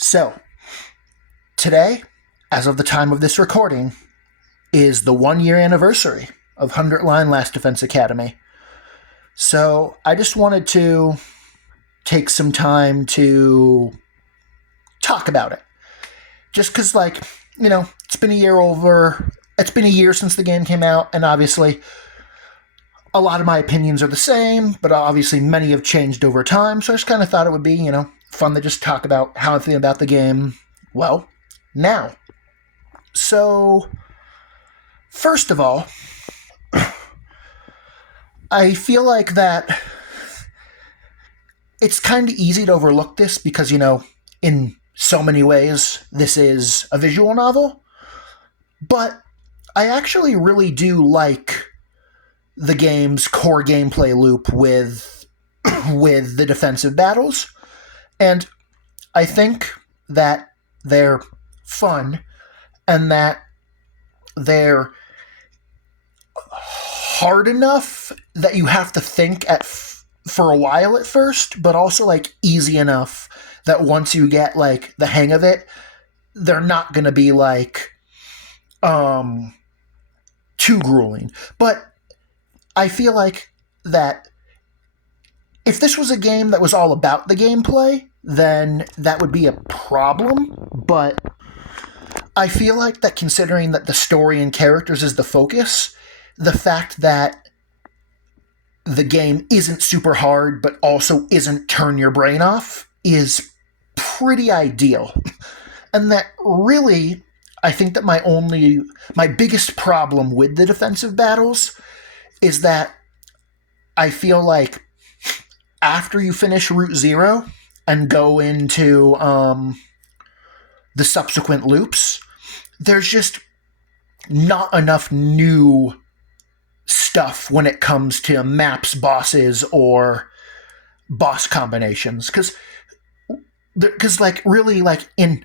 So, today, as of the time of this recording, is the 1 year anniversary of 100 Line Last Defense Academy. So, I just wanted to take some time to talk about it. Just because, it's been a year over. It's been a year since the game came out, and obviously, a lot of my opinions are the same, but obviously many have changed over time, so I just kind of thought it would be, fun to just talk about how I feel about the game, well, now. So, first of all, I feel like that it's kind of easy to overlook this because, in so many ways, this is a visual novel, but I actually really do like the game's core gameplay loop with the defensive battles, and I think that they're fun and that they're hard enough that you have to think for a while at first, but also easy enough that once you get the hang of it, they're not going to be too grueling. But I feel like that if this was a game that was all about the gameplay, then that would be a problem. But I feel like that considering that the story and characters is the focus, the fact that the game isn't super hard but also isn't turn your brain off is pretty ideal. And that really, I think that my biggest problem with the defensive battles is that I feel like after you finish Route Zero and go into the subsequent loops, there's just not enough new stuff when it comes to maps, bosses, or boss combinations. Because really, in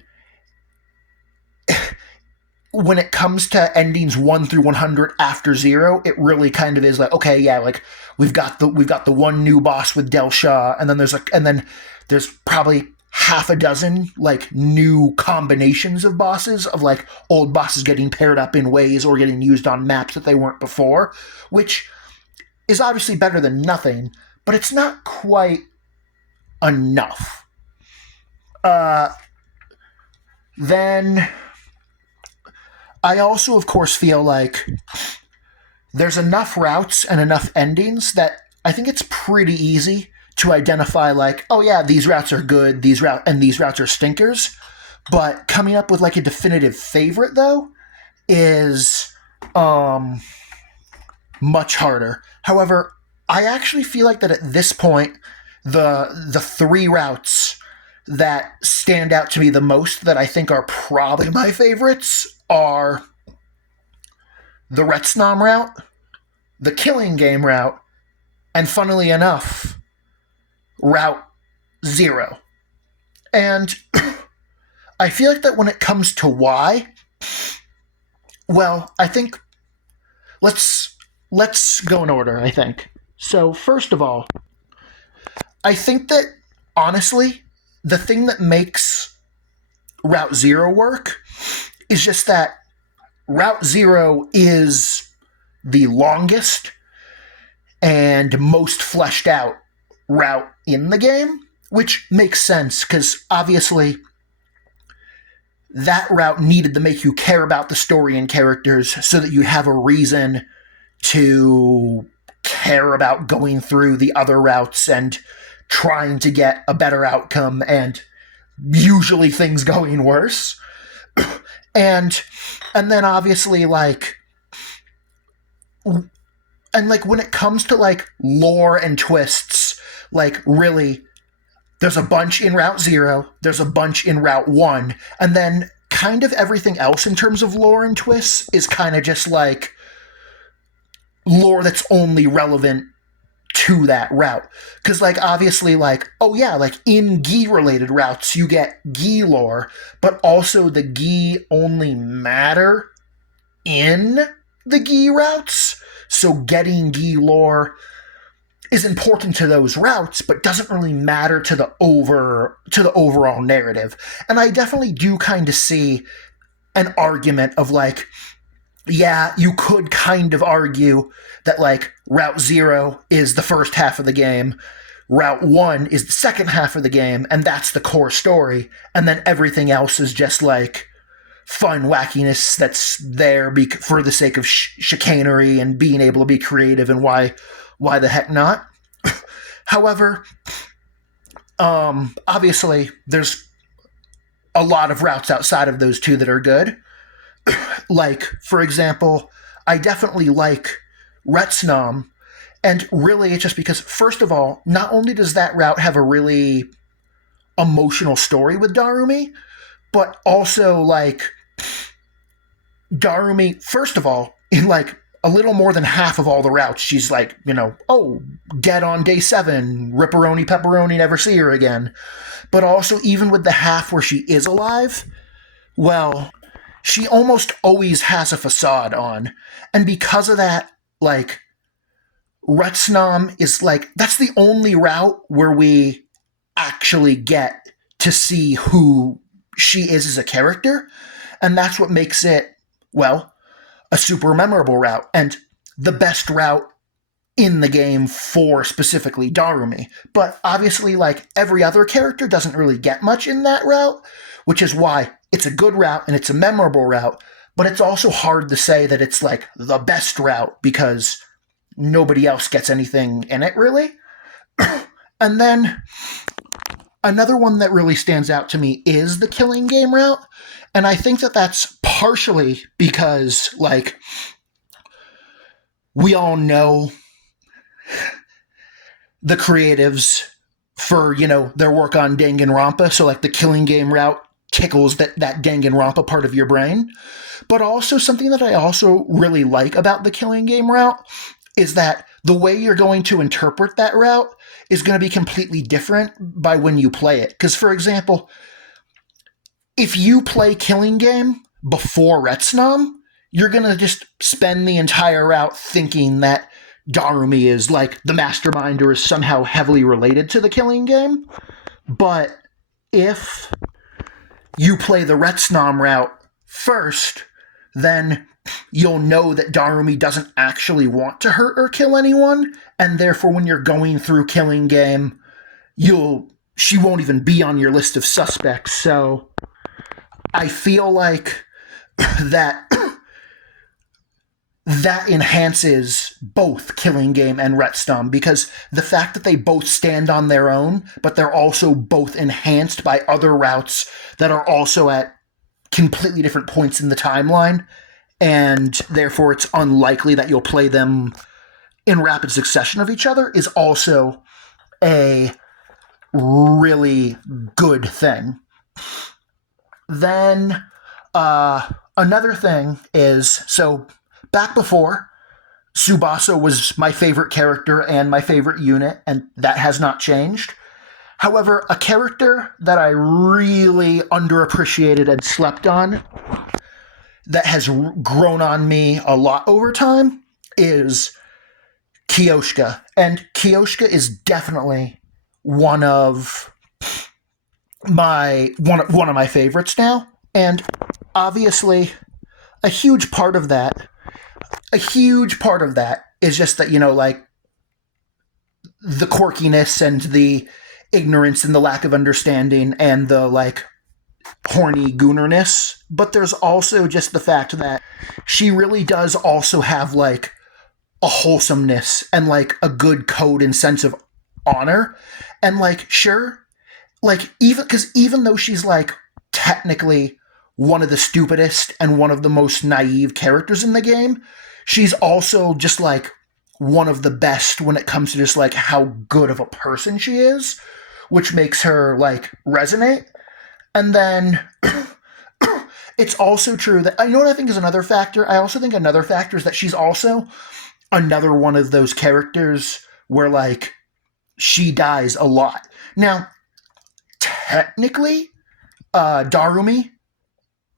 when it comes to endings 1 through 100 after 0, it really kind of is okay, yeah, we've got the one new boss with Del Shah, and then there's probably half a dozen new combinations of bosses of old bosses getting paired up in ways or getting used on maps that they weren't before, which is obviously better than nothing, but it's not quite enough. Then I also, of course, feel like there's enough routes and enough endings that I think it's pretty easy to identify oh yeah, these routes are good, these routes are stinkers. But coming up with a definitive favorite though is much harder. However, I actually feel like that at this point, the three routes that stand out to me the most that I think are probably my favorites are the Retsnam route, the Killing Game route, and funnily enough, Route 0. And I feel like that when it comes to why, well, I think let's go in order, I think. So, first of all, I think that honestly, the thing that makes Route 0 work is just that Route 0 is the longest and most fleshed out route in the game, which makes sense because obviously that route needed to make you care about the story and characters so that you have a reason to care about going through the other routes and trying to get a better outcome and usually things going worse. and then obviously when it comes to lore and twists, really there's a bunch in Route 0, there's a bunch in Route 1, and then kind of everything else in terms of lore and twists is kind of just lore that's only relevant to that route. Because, obviously, oh yeah, in Gi-related routes, you get Gi lore, but also the Gi only matter in the Gi routes, so getting Gi lore is important to those routes, but doesn't really matter to the overall narrative. And I definitely do kind of see an argument of like, yeah, you could kind of argue that like Route 0 is the first half of the game, Route 1 is the second half of the game, and that's the core story, and then everything else is just like fun wackiness that's there for the sake of chicanery and being able to be creative, and why the heck not? However, obviously there's a lot of routes outside of those two that are good. Like, for example, I definitely like Retsnam, and really it's just because, first of all, not only does that route have a really emotional story with Darumi, but also, like, Darumi, first of all, in, like, a little more than half of all the routes, she's like, oh, dead on day 7, ripperoni, pepperoni, never see her again. But also, even with the half where she is alive, well, she almost always has a facade on. And because of that, like, Retsnam is like, that's the only route where we actually get to see who she is as a character. And that's what makes it, well, a super memorable route and the best route in the game for specifically Darumi. But obviously, like, every other character doesn't really get much in that route, which is why it's a good route and it's a memorable route, but it's also hard to say that it's like the best route because nobody else gets anything in it, really. And then another one that really stands out to me is the Killing Game route, and I think that that's partially because, like, we all know the creatives for, their work on Danganronpa, so, like, the Killing Game route tickles that Danganronpa part of your brain. But also something that I also really like about the Killing Game route is that the way you're going to interpret that route is going to be completely different by when you play it. Because, for example, if you play Killing Game before Retsnam, you're going to just spend the entire route thinking that Darumi is like the mastermind or is somehow heavily related to the Killing Game. But if you play the Retsnam route first, then you'll know that Darumi doesn't actually want to hurt or kill anyone, and therefore when you're going through Killing Game, she won't even be on your list of suspects. So I feel like that enhances both Killing Game and Retsnam, because the fact that they both stand on their own, but they're also both enhanced by other routes that are also at completely different points in the timeline, and therefore it's unlikely that you'll play them in rapid succession of each other, is also a really good thing. Then another thing is, so back before, Tsubasa was my favorite character and my favorite unit, and that has not changed. However, a character that I really underappreciated and slept on that has grown on me a lot over time is Kyoshka. And Kyoshka is definitely one of my favorites now. And obviously, a huge part of that is just that, like, the quirkiness and the ignorance and the lack of understanding and the, like, horny goonerness. But there's also just the fact that she really does also have, like, a wholesomeness and, like, a good code and sense of honor. And, like, sure, like, even though she's, like, technically one of the stupidest and one of the most naive characters in the game, she's also just, like, one of the best when it comes to just, like, how good of a person she is, which makes her, like, resonate. And then it's also true that, you know what I think is another factor? I also think another factor is that she's also another one of those characters where, like, she dies a lot. Now, technically, Darumi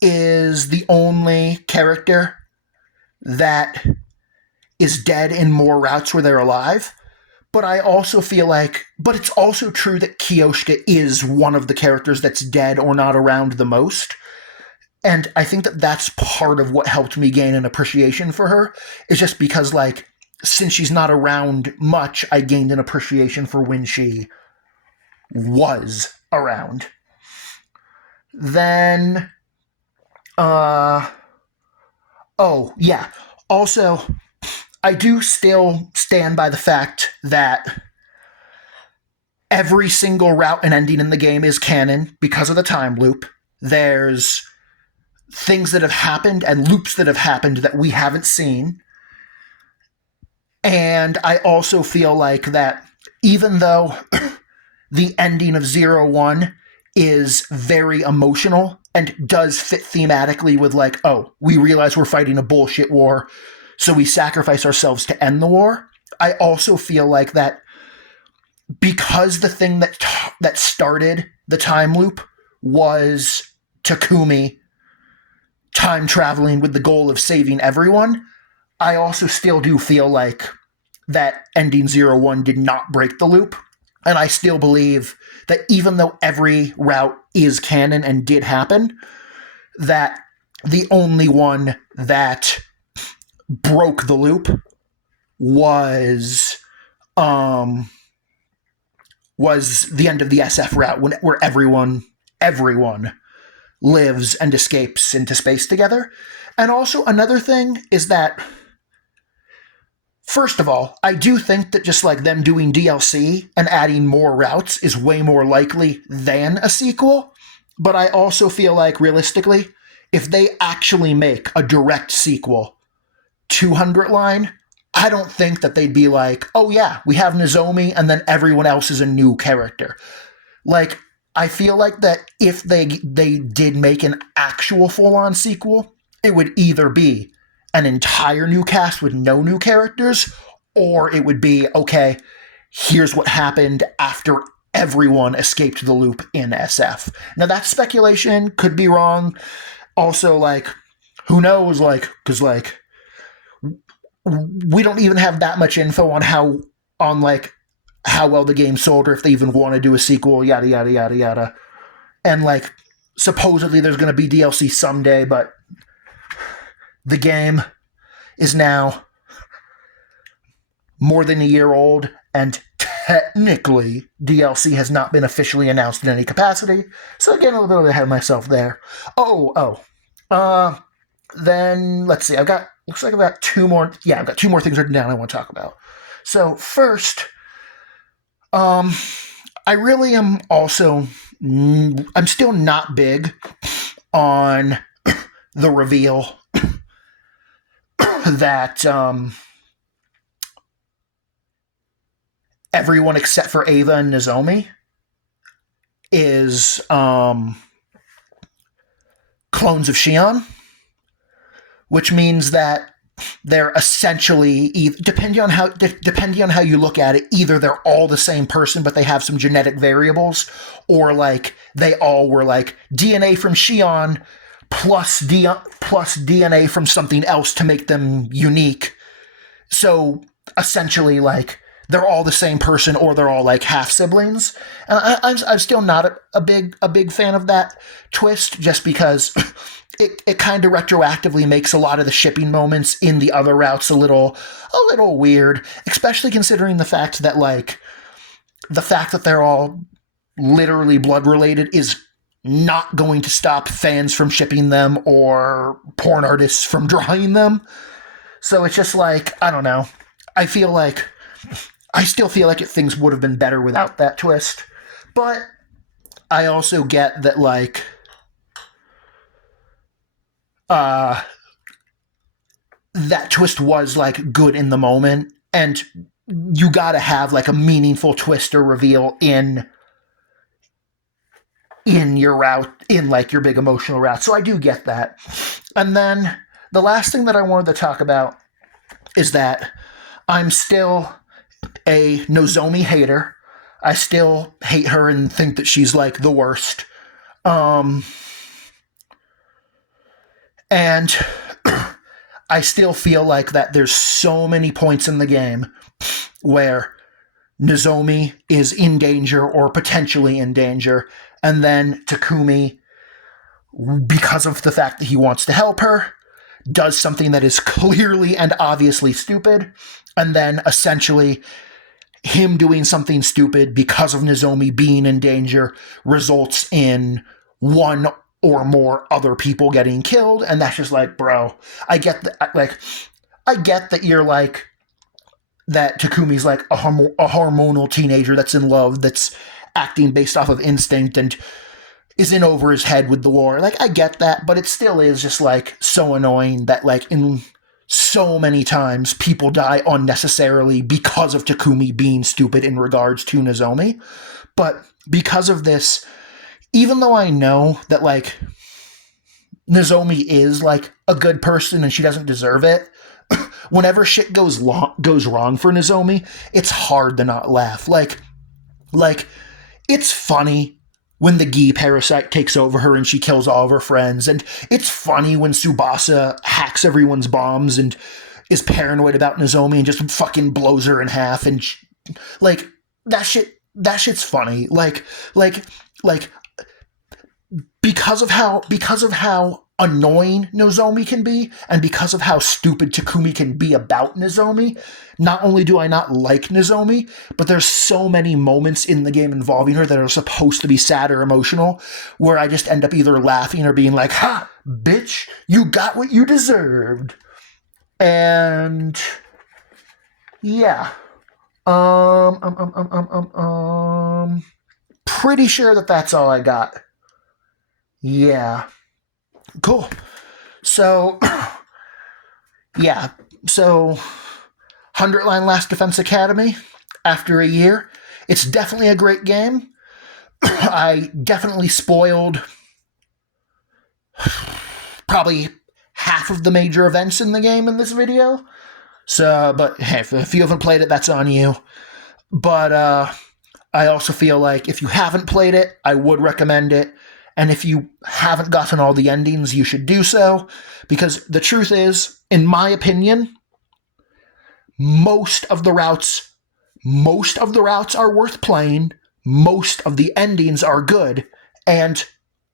is the only character that is dead in more routes where they're alive, But I also feel like, but it's also true that Kiyoshika is one of the characters that's dead or not around the most. And I think that that's part of what helped me gain an appreciation for her, is just because, like, since she's not around much, I gained an appreciation for when she was around. Then, oh, yeah. Also, I do still stand by the fact that every single route and ending in the game is canon because of the time loop. There's things that have happened and loops that have happened that we haven't seen. And I also feel like that even though the ending of Zero One is very emotional and does fit thematically with, like, oh, we realize we're fighting a bullshit war, so we sacrifice ourselves to end the war. I also feel like that because the thing that started the time loop was Takumi time traveling with the goal of saving everyone, I also still do feel like that ending Zero One did not break the loop. And I still believe that even though every route is canon and did happen, that the only one that broke the loop was the end of the SF route, where everyone lives and escapes into space together. And also another thing is that, first of all, I do think that just like them doing DLC and adding more routes is way more likely than a sequel. But I also feel like, realistically, if they actually make a direct sequel to 100 Line, I don't think that they'd be like, oh yeah, we have Nozomi and then everyone else is a new character. Like, I feel like that if they did make an actual full-on sequel, it would either be an entire new cast with no new characters, or it would be, okay, here's what happened after everyone escaped the loop in SF. Now, that's speculation, could be wrong. Also, like, who knows, like, because, like, we don't even have that much info on how well the game sold, or if they even want to do a sequel, yada, yada, yada, yada. And, like, supposedly there's going to be DLC someday, but the game is now more than a year old, and technically DLC has not been officially announced in any capacity. So again, a little bit ahead of myself there. Then let's see. I've got two more things written down I want to talk about. So first, I really am also, I'm still not big on the reveal that everyone except for Ava and Nozomi is clones of Shion, which means that they're essentially, depending on how you look at it, either they're all the same person but they have some genetic variables, or like they all were like DNA from Shion plus DNA from something else to make them unique. So essentially, like, they're all the same person, or they're all like half siblings. And I'm still not a big fan of that twist, just because it kind of retroactively makes a lot of the shipping moments in the other routes a little weird, especially considering the fact that they're all literally blood related is not going to stop fans from shipping them or porn artists from drawing them. So it's just like, I don't know. I still feel like things would have been better without that twist. But I also get that, like, that twist was, like, good in the moment, and you gotta have, like, a meaningful twist or reveal in your route, in, like, your big emotional route. So I do get that. And then the last thing that I wanted to talk about is that I'm still a Nozomi hater. I still hate her and think that she's, like, the worst. And I still feel like that there's so many points in the game where Nozomi is in danger or potentially in danger, and then Takumi, because of the fact that he wants to help her, does something that is clearly and obviously stupid, and then essentially him doing something stupid because of Nozomi being in danger results in one or more other people getting killed, and that's just like, bro, I get that you're like, that Takumi's like a hormonal teenager that's in love, that's acting based off of instinct and is in over his head with the war. Like, I get that, but it still is just like so annoying that like in so many times people die unnecessarily because of Takumi being stupid in regards to Nozomi. But because of this, even though I know that like Nozomi is like a good person and she doesn't deserve it, whenever shit goes wrong for Nozomi, it's hard to not laugh. Like it's funny when the Gi parasite takes over her and she kills all of her friends, and it's funny when Tsubasa hacks everyone's bombs and is paranoid about Nozomi and just fucking blows her in half, and like that shit's funny. Like because of how annoying Nozomi can be, and because of how stupid Takumi can be about Nozomi, not only do I not like Nozomi, but there's so many moments in the game involving her that are supposed to be sad or emotional, where I just end up either laughing or being like, ha, bitch, you got what you deserved. And yeah. Pretty sure that that's all I got. Yeah. Cool. So, yeah. So, 100 Line Last Defense Academy, after a year, it's definitely a great game. I definitely spoiled probably half of the major events in the game in this video. So, but hey, if you haven't played it, that's on you. But I also feel like if you haven't played it, I would recommend it. And if you haven't gotten all the endings, you should do so. Because the truth is, in my opinion, most of the routes are worth playing. Most of the endings are good. And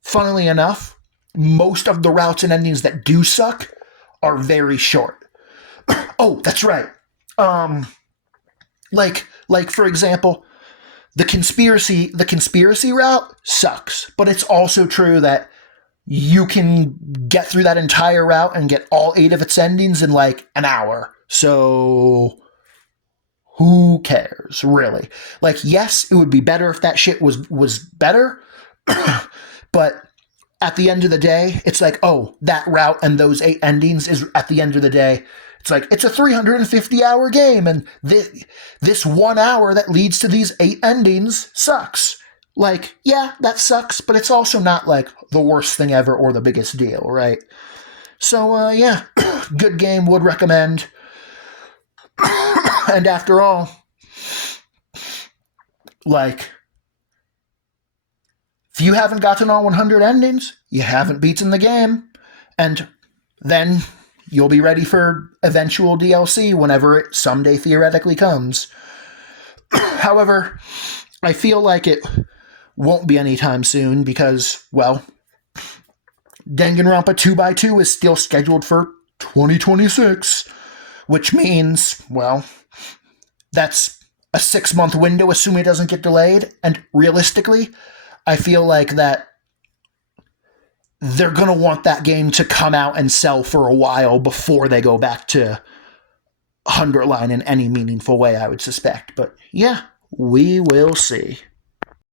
funnily enough, most of the routes and endings that do suck are very short. Oh, that's right. Like for example, the conspiracy route sucks, but it's also true that you can get through that entire route and get all 8 of its endings in like an hour. So who cares, really? Like, yes, it would be better if that shit was better, but at the end of the day, it's like, oh, that route and those 8 endings is, at the end of the day, it's like, it's a 350-hour game, and this 1 hour that leads to these 8 endings sucks. Like, yeah, that sucks, but it's also not, like, the worst thing ever or the biggest deal, right? So, yeah, good game, would recommend. And after all, like, if you haven't gotten all 100 endings, you haven't beaten the game. And then you'll be ready for eventual DLC whenever it someday theoretically comes. However, I feel like it won't be anytime soon because, well, Danganronpa 2x2 is still scheduled for 2026, which means, well, that's a 6-month window, assuming it doesn't get delayed. And realistically, I feel like that they're going to want that game to come out and sell for a while before they go back to 100 Line in any meaningful way, I would suspect. But yeah, we will see.